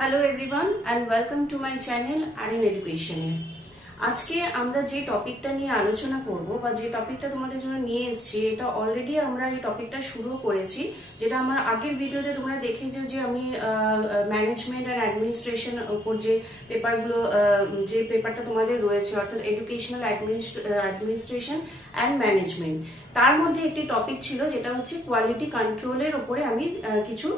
Hello everyone and welcome to my channel Arin এডুকেশনে। আজকে আমরা যে টপিকটা নিয়ে আলোচনা করব বা যে টপিকটা তোমাদের জন্য নিয়ে এসেছি, এটা অলরেডি আমরা এই টপিকটা শুরু করেছি, যেটা আমার আগের ভিডিওতে তোমরা দেখেছো যে আমি ম্যানেজমেন্ট অ্যান্ড অ্যাডমিনিস্ট্রেশন উপর যে পেপারটা তোমাদের রয়েছে, অর্থাৎ এডুকেশনাল অ্যাডমিনিস্ট্রেশন অ্যান্ড ম্যানেজমেন্ট, তার মধ্যে একটি টপিক ছিল যেটা হচ্ছে কোয়ালিটি কন্ট্রোলের ওপরে আমি কিছু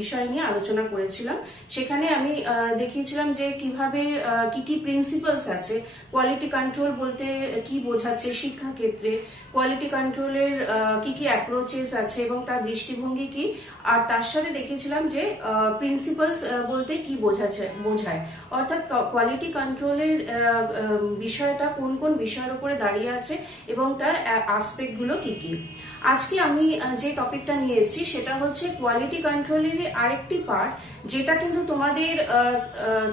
বিষয় নিয়ে আলোচনা করেছিলাম। সেখানে আমি দেখিয়েছিলাম যে কিভাবে কি কি প্রিন্সিপালস আছে, কোয়ালিটি কন্ট্রোল বলতে কি বোঝাচ্ছে শিক্ষা ক্ষেত্রে, কোয়ালিটি কন্ট্রোলের কি কি অ্যাপ্রোচেস আছে এবং তার দৃষ্টিভঙ্গি কি, আর তার সাথে দেখিয়েছিলাম যে প্রিন্সিপালস বলতে কি বোঝায়, অর্থাৎ কোয়ালিটি কন্ট্রোলের বিষয়টা কোন কোন বিষয়ের উপরে দাঁড়িয়ে আছে এবং তার আসপেক্ট গুলো কি কি। আজকে আমি যে টপিকটা নিয়ে এসেছি সেটা হচ্ছে কোয়ালিটি কন্ট্রোলেরই আরেকটি পার্ট, যেটা কিন্তু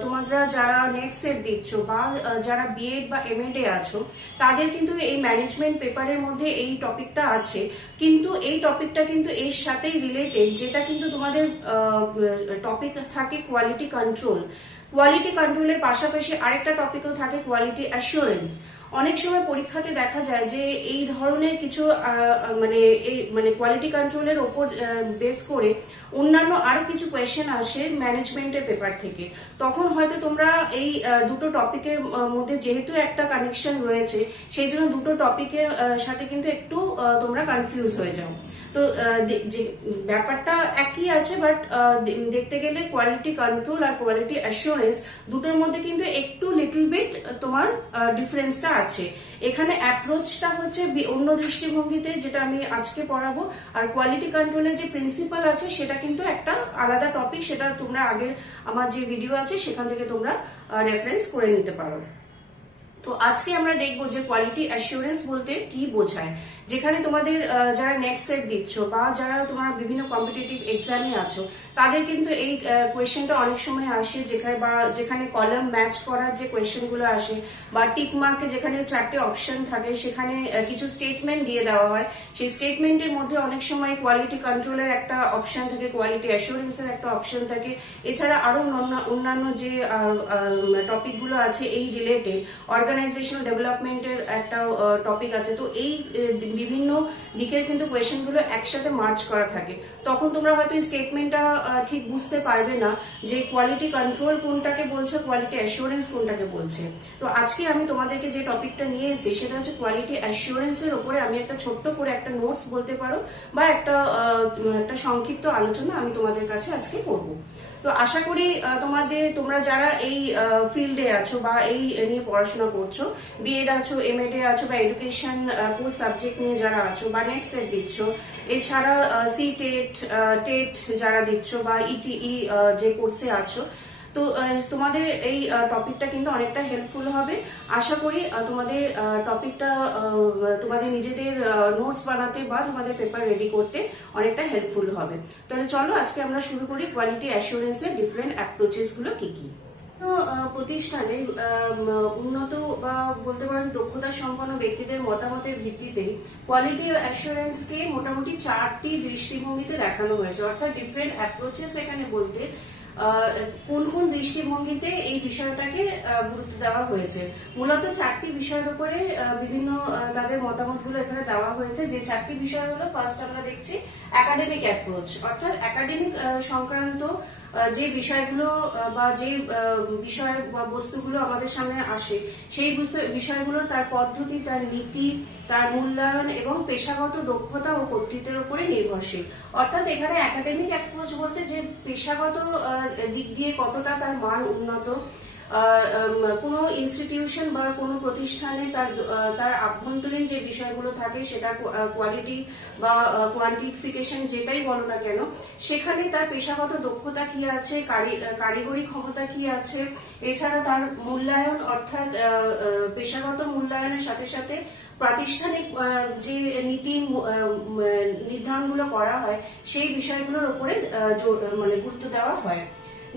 তোমরা যারা নেট সেট দিচ্ছ বা যারা বিএড বা এমএড এ আছো, তাদের কিন্তু এই ম্যানেজমেন্ট পেপারের মধ্যে এই টপিকটা আছে, কিন্তু এই টপিকটা কিন্তু এর সাথেই রিলেটেড, যেটা কিন্তু তোমাদের টপিক থাকে কোয়ালিটি কন্ট্রোল। কোয়ালিটি কন্ট্রোলের পাশাপাশি আরেকটা টপিকও থাকে কোয়ালিটি অ্যাসুরেন্স। অনেক সময় পরীক্ষাতে দেখা যায় যে এই ধরনের কিছু মানে কোয়ালিটি কন্ট্রোলের ওপর বেস করে অন্যান্য আরো কিছু কোয়েশ্চেন আসে ম্যানেজমেন্টের পেপার থেকে। তখন হয়তো তোমরা এই দুটো টপিকের মধ্যে যেহেতু একটা কানেকশন রয়েছে, সেই জন্য দুটো টপিকের সাথে কিন্তু একটু তোমরা কনফিউজ হয়ে যাও। তো যে ব্যাপারটা একই আছে, বাট দেখতে গেলে কোয়ালিটি কন্ট্রোল আর কোয়ালিটি অ্যাসুরেন্স দুটোর মধ্যে কিন্তু একটু লিটল বিট তোমার ডিফারেন্সটা আছে। এখানে অ্যাপ্রোচটা হচ্ছে অন্য দৃষ্টিভঙ্গিতে, যেটা আমি আজকে পড়াবো, আর কোয়ালিটি কন্ট্রোলের যে প্রিন্সিপাল আছে সেটা কিন্তু একটা আলাদা টপিক, সেটা তোমরা আগের আমার যে ভিডিও আছে সেখান থেকে তোমরা রেফারেন্স করে নিতে পারো। তো আজকে আমরা দেখবো যে কোয়ালিটি অ্যাসুরেন্স বলতে কি বোঝায়। যেখানে তোমাদের যারা নেট সেট দিচ্ছ বা যারা তোমরা বিভিন্ন কম্পিটিটিভ এক্সামে আছো, তাদের কিন্তু এই কোয়েশ্চেনটা অনেক সময় আসে, যেখানে কলাম ম্যাচ করার যে কোয়েশ্চেন গুলো আসে, বা টিক মার্কে যেখানে 4টে অপশন থাকে, সেখানে কিছু স্টেটমেন্ট দিয়ে দেওয়া হয়। সেই স্টেটমেন্টের মধ্যে অনেক সময় কোয়ালিটি কন্ট্রোলের একটা অপশন থাকে, কোয়ালিটি অ্যাসুরেন্সের একটা অপশন থাকে, এছাড়া আরো অন্যান্য যে টপিক গুলো আছে এই রিলেটেড, অর্গানাইজেশনাল ডেভেলপমেন্টের একটা টপিক আছে। তো এই বিভিন্ন দিকের কিন্তু কোয়েশ্চেন গুলো একসাথে মার্চ করা থাকে। তখন তোমরা হয়তো এই স্টেটমেন্টটা ঠিক বুঝতে পারবে না যে কোয়ালিটি কন্ট্রোল কোনটাকে বলছে, কোয়ালিটি অ্যাসুরেন্স কোনটাকে বলছে। তো আজকে আমি তোমাদেরকে যে টপিকটা নিয়ে এসেছি সেটা হচ্ছে কোয়ালিটি অ্যাসুরেন্সের উপরে আমি একটা ছোট্ট করে একটা নোটস বলতে পারো, বা একটা সংক্ষিপ্ত আলোচনা আমি তোমাদের কাছে আজকে করব। তো আশা করি তোমরা যারা এই ফিল্ডে আছো বা এই নিয়ে পড়াশোনা করছো, বিএড আছো, এমএড এ আছো, বা এডুকেশন কোর্স সাবজেক্ট নিয়ে যারা আছো, বা নেট সেট দিচ্ছ, এছাড়া টেট যারা দিচ্ছ, বা ইটিই যে কোর্সে আছো, তো তোমাদের এই টপিকটা কিন্তু অনেকটা হেল্পফুল হবে। আশা করি তোমাদের টপিকটা তোমাদের নিজেদের নোটস বানাতে বা তোমাদের পেপার রেডি করতে অনেকটা হেল্পফুল হবে। তাহলে চলো আজকে আমরা শুরু করি কোয়ালিটি অ্যাসুরেন্সের ডিফারেন্ট অ্যাপ্রোচেস গুলো কি কি। প্রতিষ্ঠানে উন্নত বা বলতে পারেন দক্ষতা সম্পন্ন ব্যক্তিদের মতামতের ভিত্তিতে কোয়ালিটি অ্যাসুরেন্সকে মোটামুটি 4টি দৃষ্টিভঙ্গিতে দেখানো হয়েছে, অর্থাৎ ডিফারেন্ট অ্যাপ্রোচেস এখানে বলতে কোন কোন দৃষ্টিভঙ্গিতে এই বিষয়টাকে গুরুত্ব দেওয়া হয়েছে। মূলত 4টি বিষয়ের উপরে বিভিন্ন তাদের মতামত গুলো এখানে দেওয়া হয়েছে। যে 4টি বিষয় হলো, ফার্স্ট আমরা দেখছি একাডেমিক অ্যাপ্রোচ, অর্থাৎ একাডেমিক সংক্রান্ত যে বিষয়গুলো বা যে বিষয় বা বস্তুগুলো আমাদের সামনে আসে, সেই বিষয়গুলো তার পদ্ধতি, তার নীতি, তার মূল্যায়ন এবং পেশাগত দক্ষতা ও কর্তৃত্বের উপরে নির্ভরশীল। অর্থাৎ এখানে একাডেমিক অ্যাপ্রোচ বলতে যে পেশাগত দিক দিয়ে কতটা তার মান উন্নত, কোনো ইনস্টিটিউশন বা কোনো প্রতিষ্ঠানে তার আভ্যন্তরীণ যে বিষয়গুলো থাকে, সেটা কোয়ালিটি বা কোয়ান্টিফিকেশন যেটাই বলো না কেন, সেখানে তার পেশাগত দক্ষতা কি আছে, কারিগরি ক্ষমতা কি আছে, এছাড়া তার মূল্যায়ন, অর্থাৎ পেশাগত মূল্যায়নের সাথে সাথে প্রাতিষ্ঠানিক যে নীতি নির্ধারণগুলো করা হয়, সেই বিষয়গুলোর উপরে গুরুত্ব দেওয়া হয়।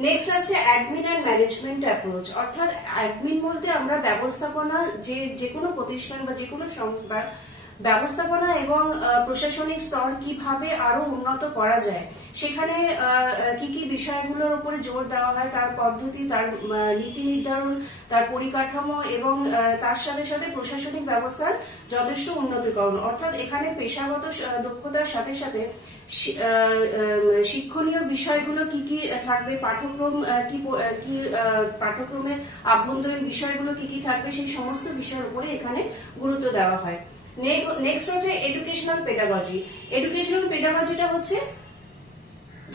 নেক্সট আছে অ্যাডমিন অ্যান্ড ম্যানেজমেন্ট অ্যাপ্রোচ, অর্থাৎ অ্যাডমিন বলতে আমরা ব্যবস্থাপনা, যে কোনো প্রতিষ্ঠান বা যে কোনো সংস্থার ব্যবস্থাপনা এবং প্রশাসনিক স্তর কিভাবে আরো উন্নত করা যায়, সেখানে কি কি বিষয়গুলোর উপরে জোর দেওয়া হয়, তার পদ্ধতি, তার নীতি নির্ধারণ, তার পরিকাঠামো এবং তার সাথে সাথে প্রশাসনিক ব্যবস্থার যথেষ্ট উন্নতিকরণ। অর্থাৎ এখানে পেশাগত দক্ষতার সাথে সাথে শিক্ষণীয় বিষয়গুলো কি কি থাকবে, পাঠ্যক্রম কি পাঠ্যক্রমের আভ্যন্তরীণ বিষয়গুলো কি কি থাকবে, সেই সমস্ত বিষয়ের উপরে এখানে গুরুত্ব দেওয়া হয়। নেক্সট হচ্ছে এডুকেশনাল পেডাগজি। এডুকেশনাল পেডাগজিটা হচ্ছে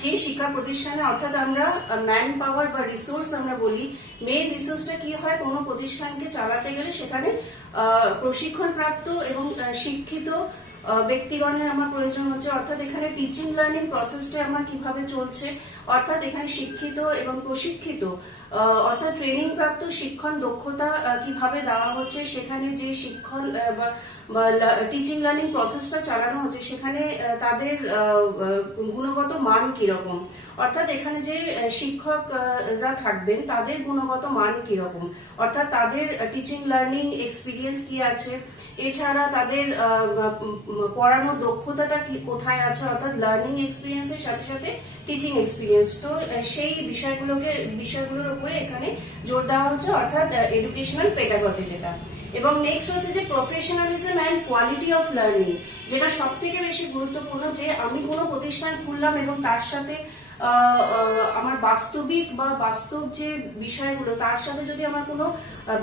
যে শিক্ষা প্রতিষ্ঠানে, অর্থাৎ আমরা ম্যান পাওয়ার বা রিসোর্স আমরা বলি, মেইন রিসোর্সটা কি হয়, কোনো প্রতিষ্ঠানকে চালাতে গেলে সেখানে প্রশিক্ষণ প্রাপ্ত এবং শিক্ষিত ব্যক্তিগণের আমার প্রয়োজন হচ্ছে। অর্থাৎ এখানে টিচিং লার্নিং প্রসেসটা আমার কিভাবে চলছে, অর্থাৎ এখানে শিক্ষিত এবং প্রশিক্ষিত অর্থাৎ ট্রেনিং প্রাপ্ত শিক্ষণ দক্ষতা কিভাবে দেওয়া হচ্ছে, সেখানে যে শিক্ষণ বা টিচিং লার্নিং প্রসেসটা চালানো হচ্ছে সেখানে তাদের গুণগত মান কিরকম, অর্থাৎ এখানে যে শিক্ষকরা থাকবেন তাদের গুণগত মান কিরকম, অর্থাৎ তাদের টিচিং লার্নিং এক্সপিরিয়েন্স কি আছে, এছাড়া তাদের পড়ানোর দক্ষতাটা কি কোথায় আছে, অর্থাৎ লার্নিং এক্সপিরিয়েন্সের সাথে সাথে টিচিং এক্সপিরিয়েন্স। তো সেই বিষয়গুলোর উপরে এখানে জোর দেওয়া হচ্ছে, অর্থাৎ এডুকেশনাল পেডাগজি যেটা। এবং নেক্সট হচ্ছে যে professionalism and quality of learning, যেটা সব থেকে বেশি গুরুত্বপূর্ণ। যে আমি কোনো প্রতিষ্ঠান খুললাম এবং তার সাথে আমার বাস্তবিক বা বাস্তব যে বিষয়গুলো তার সাথে যদি আমার কোনো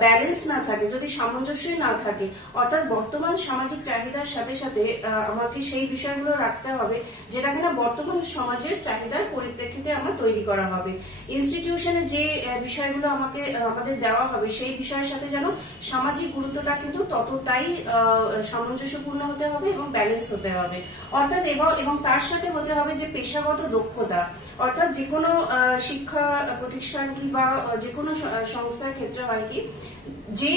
ব্যালেন্স না থাকে, যদি সামঞ্জস্যই না থাকে, অর্থাৎ বর্তমান সামাজিক চাহিদার সাথে সাথে আমাকে সেই বিষয়গুলো রাখতে হবে যেটা কিনা বর্তমান সমাজের চাহিদার পরিপ্রেক্ষিতে আমার তৈরি করা হবে। ইনস্টিটিউশনে যে বিষয়গুলো আমাদের দেওয়া হবে সেই বিষয়ের সাথে যেন সামাজিক গুরুত্বটা কিন্তু ততটাই সামঞ্জস্যপূর্ণ হতে হবে এবং ব্যালেন্স হতে হবে। অর্থাৎ এবং তার সাথে হতে হবে যে পেশাগত দক্ষতা, অর্থাৎ যে কোনো শিক্ষা প্রতিষ্ঠান কি বা যে কোনো সংস্থার ক্ষেত্রে হয় কি, যে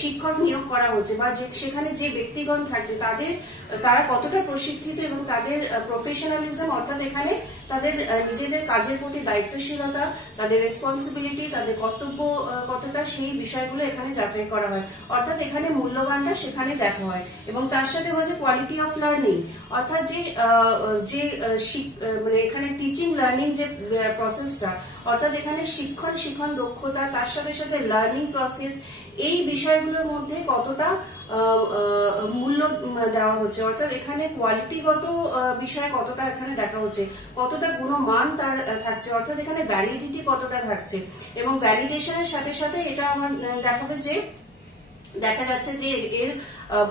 শিক্ষক নিয়োগ করা হচ্ছে বা সেখানে যে ব্যক্তিগণ থাকছে তারা কতটা প্রশিক্ষিত এবং তাদের প্রফেশনালিজম, অর্থাৎ এখানে তাদের নিজেদের কাজের প্রতি দায়িত্বশীলতা, তাদের রেসপন্সিবিলিটি, তাদের কর্তব্য কতটা, সেই বিষয়গুলো এখানে যাচাই করা হয়। অর্থাৎ এখানে মূল্যবানটা সেখানে দেখা হয়। এবং তার সাথে হচ্ছে কোয়ালিটি অফ লার্নিং, অর্থাৎ যে মানে এখানে টিচিং লার্নিং যে প্রসেসটা, অর্থাৎ এখানে শিক্ষণ দক্ষতা, তার সাথে সাথে লার্নিং প্রসেস, এই বিষয়গুলোর মধ্যে কতটা মূল্য দেওয়া হচ্ছে, অর্থাৎ এখানে কোয়ালিটিগত বিষয় কতটা এখানে দেখা হচ্ছে, কতটা গুণমান তার থাকছে, অর্থাৎ এখানে ভ্যালিডিটি কতটা থাকছে। এবং ভ্যালিডেশনের সাথে সাথে এটা আমার দেখা যাচ্ছে যে এর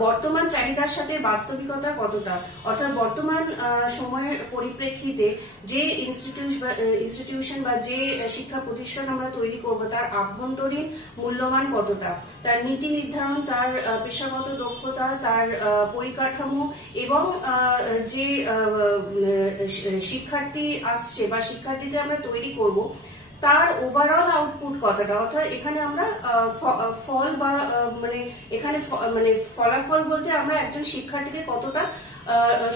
বর্তমান চাহিদার সাথে বাস্তবিকতা কতটা, অর্থাৎ বর্তমান সময়ের পরিপ্রেক্ষিতে যে ইনস্টিটিউশন বা যে শিক্ষা প্রতিষ্ঠান আমরা তৈরি করব তার আভ্যন্তরীণ মূল্যমান কতটা, তার নীতি নির্ধারণ, তার পেশাগত দক্ষতা, তার পরিকাঠামো এবং যে শিক্ষার্থী আসছে বা শিক্ষার্থীদের আমরা তৈরি করব তার ওভারঅল আউটপুট কতটা, অর্থাৎ এখানে আমরা ফল বা মানে ফলাফল বলতে আমরা একজন শিক্ষার্থীকে কতটা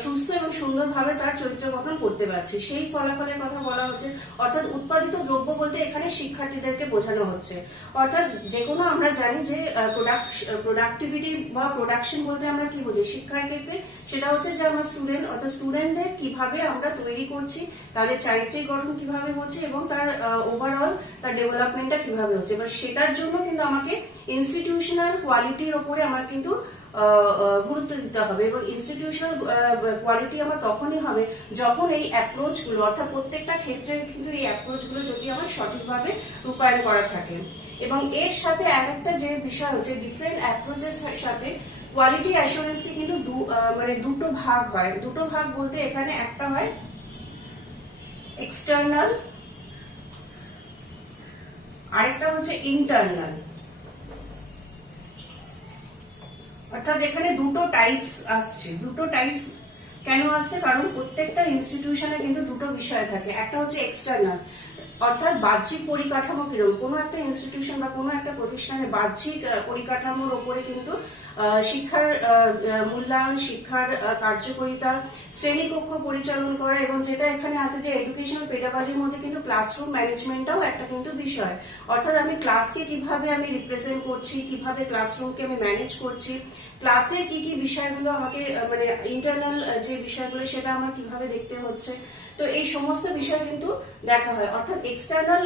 সুস্থ এবং সুন্দরভাবে তার চরিত্র গঠন করতে পারছি, সেই ফলাফলের কথা বলা হচ্ছে। অর্থাৎ উৎপাদিত দ্রব্য বলতে এখানে শিক্ষার্থীদেরকে বোঝানো হচ্ছে। অর্থাৎ যে কোনো আমরা জানি যে প্রোডাক্টিভিটি বা প্রোডাকশন বলতে আমরা কি বুঝি শিক্ষার ক্ষেত্রে, সেটা হচ্ছে যে আমরা অর্থাৎ স্টুডেন্টদের কিভাবে আমরা তৈরি করছি, তাদের চারিত্রিক গঠন কিভাবে হচ্ছে এবং তার ওভারঅল তার ডেভেলপমেন্টটা কিভাবে হচ্ছে। এবার সেটার জন্য কিন্তু আমাকে ইনস্টিটিউশনাল কোয়ালিটির ওপরে আমার কিন্তু গুরুত্ব দিতে হবে। এবং ইনস্টিটিউশনাল কোয়ালিটি আমার তখনই হবে যখন এই অ্যাপ্রোচগুলো, অর্থাৎ প্রত্যেকটা ক্ষেত্রে কিন্তু এই অ্যাপ্রোচগুলো যদি আমার সঠিকভাবে রূপায়ণ করা থাকে। এবং এর সাথে আরেকটা যে বিষয় হচ্ছে ডিফারেন্ট অ্যাপ্রোচের সাথে কোয়ালিটি অ্যাসুরেন্সকে কিন্তু দুটো ভাগ হয়। দুটো ভাগ বলতে এখানে একটা হয় এক্সটার্নাল, আরেকটা হচ্ছে ইন্টারনাল। অর্থাৎ এখানে দুটো টাইপস আসছে, দুটো টাইপস কেন আসছে? কারণ প্রত্যেকটা ইনস্টিটিউশনে কিন্তু দুটো বিষয় থাকে, একটা হচ্ছে এক্সটার্নাল, অর্থাৎ বাহ্যিক পরিকাঠামো কিরকম, কোনো একটা ইনস্টিটিউশন বা কোনো একটা প্রতিষ্ঠানের বাহ্যিক পরিকাঠামোর ওপরে কিন্তু শিক্ষার মূল্যায়ন, শিক্ষার কার্যকারিতা, শ্রেণীকক্ষ পরিচালন করা, এবং যেটা এখানে আছে যে এডুকেশনাল পেডাগজির মধ্যে কিন্তু ক্লাসরুম ম্যানেজমেন্টটাও একটা কিন্তু বিষয়। অর্থাৎ আমি ক্লাসকে কিভাবে আমি রিপ্রেজেন্ট করছি, কিভাবে ক্লাসরুমকে আমি ম্যানেজ করছি, ক্লাসে কি কি বিষয়গুলো আমাকে মানে ইন্টারনাল যে বিষয়গুলো সেটা আমার কিভাবে দেখতে হচ্ছে, তো এই সমস্ত বিষয় কিন্তু দেখা হয়। অর্থাৎ এক্সটার্নাল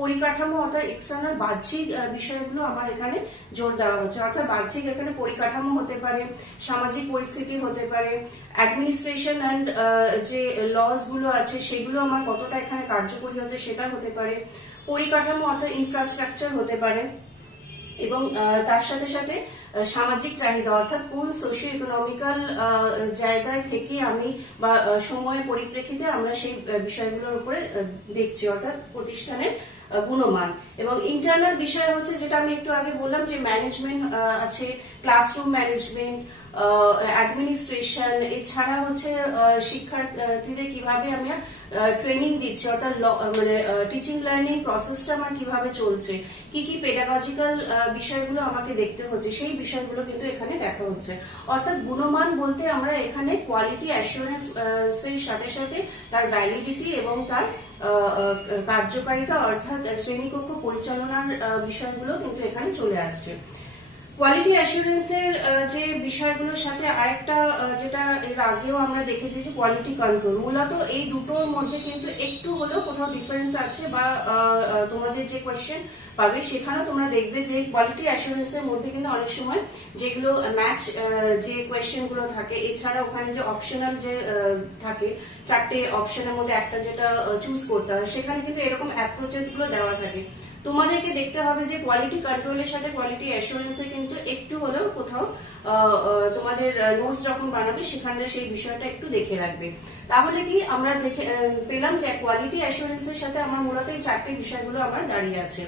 পরিকাঠামো, অর্থাৎ এক্সটার্নাল বাহ্যিক বিষয়গুলো আমার এখানে জোর দেওয়া হচ্ছে। অর্থাৎ বাহ্যিক এখানে পরিকাঠামো হতে পারে, সামাজিক পরিস্থিতি হতে পারে, অ্যাডমিনিস্ট্রেশন অ্যান্ড যে লস গুলো আছে সেগুলো আমার কতটা এখানে কার্যকরী হচ্ছে সেটা হতে পারে, পরিকাঠামো অর্থাৎ ইনফ্রাস্ট্রাকচার হতে পারে, এবং তার সাথে সাথে সামাজিক চাহিদা, অর্থাৎ কোন সোশিও ইকোনমিক্যাল জায়গায় থেকে আমি বা সময়ের পরিপ্রেক্ষিতে আমরা সেই বিষয়গুলোর উপরে দেখছি, অর্থাৎ প্রতিষ্ঠানের গুণমান। এবং ইন্টারনাল বিষয় হচ্ছে যেটা আমি একটু আগে বললাম যে ম্যানেজমেন্ট আছে, ক্লাসরুম ম্যানেজমেন্ট, অ্যাডমিনিস্ট্রেশন, এছাড়া হচ্ছে শিক্ষার্থীদের কিভাবে আমি ট্রেনিং দিচ্ছি, অর্থাৎ মানে টিচিং লার্নিং প্রসেসটা আমার কিভাবে চলছে, কি কি পেডাগজিক্যাল বিষয়গুলো আমাকে দেখতে হচ্ছে, সেই বিষয়গুলো কিন্তু এখানে দেখা হচ্ছে। অর্থাৎ গুণমান বলতে আমরা এখানে কোয়ালিটি অ্যাসুরেন্স এর সাথে সাথে তার ভ্যালিডিটি এবং তার কার্যকারিতা, অর্থাৎ শ্রেণীকক্ষ পরিচালনার বিষয়গুলো কিন্তু এখানে চলে আসছে। কোয়ালিটি অ্যাসুরেন্সের যে বিষয়গুলোর সাথে আরেকটা যেটা এর আগেও আমরা দেখেছি যে কোয়ালিটি কন্ট্রোল, মূলত এই দুটোর মধ্যে কিন্তু একটু হলেও কোথাও ডিফারেন্স আছে, বা তোমাদের যে কোয়েশ্চেন পাবে সেখানেও তোমরা দেখবে যে কোয়ালিটি অ্যাসুরেন্সের মধ্যে কিন্তু অনেক সময় যেগুলো ম্যাচ যে কোয়েশ্চেন গুলো থাকে, এছাড়া ওখানে যে অপশনাল যে থাকে, চারটে অপশনের মধ্যে একটা যেটা চুজ করতে হয়, সেখানে কিন্তু এরকম অ্যাপ্রোচেস গুলো দেওয়া থাকে। তোমাদেরকে দেখতে হবে যে কোয়ালিটি কন্ট্রোলের সাথে কোয়ালিটি অ্যাসুরেন্সে কিন্তু একটু হলেও কোথাও তোমাদের নোটস যখন বানাবে সেখানে সেই বিষয়টা একটু দেখে রাখবে। তাহলে কি আমরা দেখে পেলাম যে কোয়ালিটি অ্যাসুরেন্সের সাথে আমার মূলত এই চারটে বিষয়গুলো আমার দাঁড়িয়ে আছে।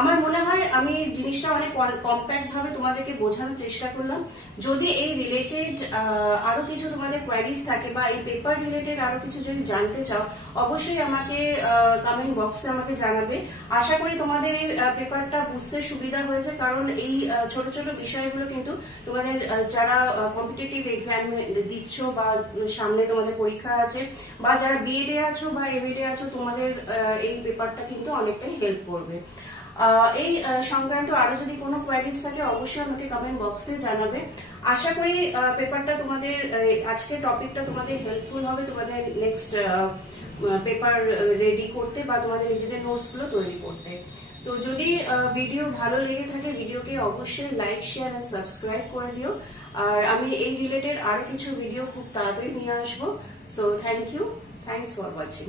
আমার মনে হয় আমি জিনিসটা অনেক কম্প্যাক্ট ভাবে তোমাদেরকে বোঝানোর চেষ্টা করলাম। যদি এই রিলেটেড আরো কিছু তোমাদের কোয়ারিজ থাকে বা এই পেপার রিলেটেড আরো কিছু যদি জানতে চাও, অবশ্যই আমাকে কমেন্ট বক্সে আমাকে জানাবে। আশা করি তোমাদের এই পেপারটা বুঝতে সুবিধা হয়েছে, কারণ এই ছোট ছোট বিষয়গুলো কিন্তু তোমাদের যারা কম্পিটিটিভ এক্সাম দিচ্ছ বা সামনে তোমাদের পরীক্ষা আছে, বা যারা বিএডে আছো বা এমএডে আছো, তোমাদের এই পেপারটা কিন্তু অনেকটাই হেল্প করবে। এই সংক্রান্ত আরো যদি কোনো কোয়ারিজ থাকে অবশ্যই আমাকে কমেন্ট বক্সে জানাবে। আশা করি পেপারটা তোমাদের, আজকের টপিকটা তোমাদের হেল্পফুল হবে তোমাদের নেক্সট পেপার রেডি করতে বা তোমাদের নিজেদের নোটস গুলো তৈরি করতে। তো যদি ভিডিও ভালো লেগে থাকে, ভিডিওকে অবশ্যই লাইক, শেয়ার আর সাবস্ক্রাইব করে দিও। আর আমি এই রিলেটেড আরো কিছু ভিডিও খুব তাড়াতাড়ি নিয়ে আসবো। So thank you, thanks for watching.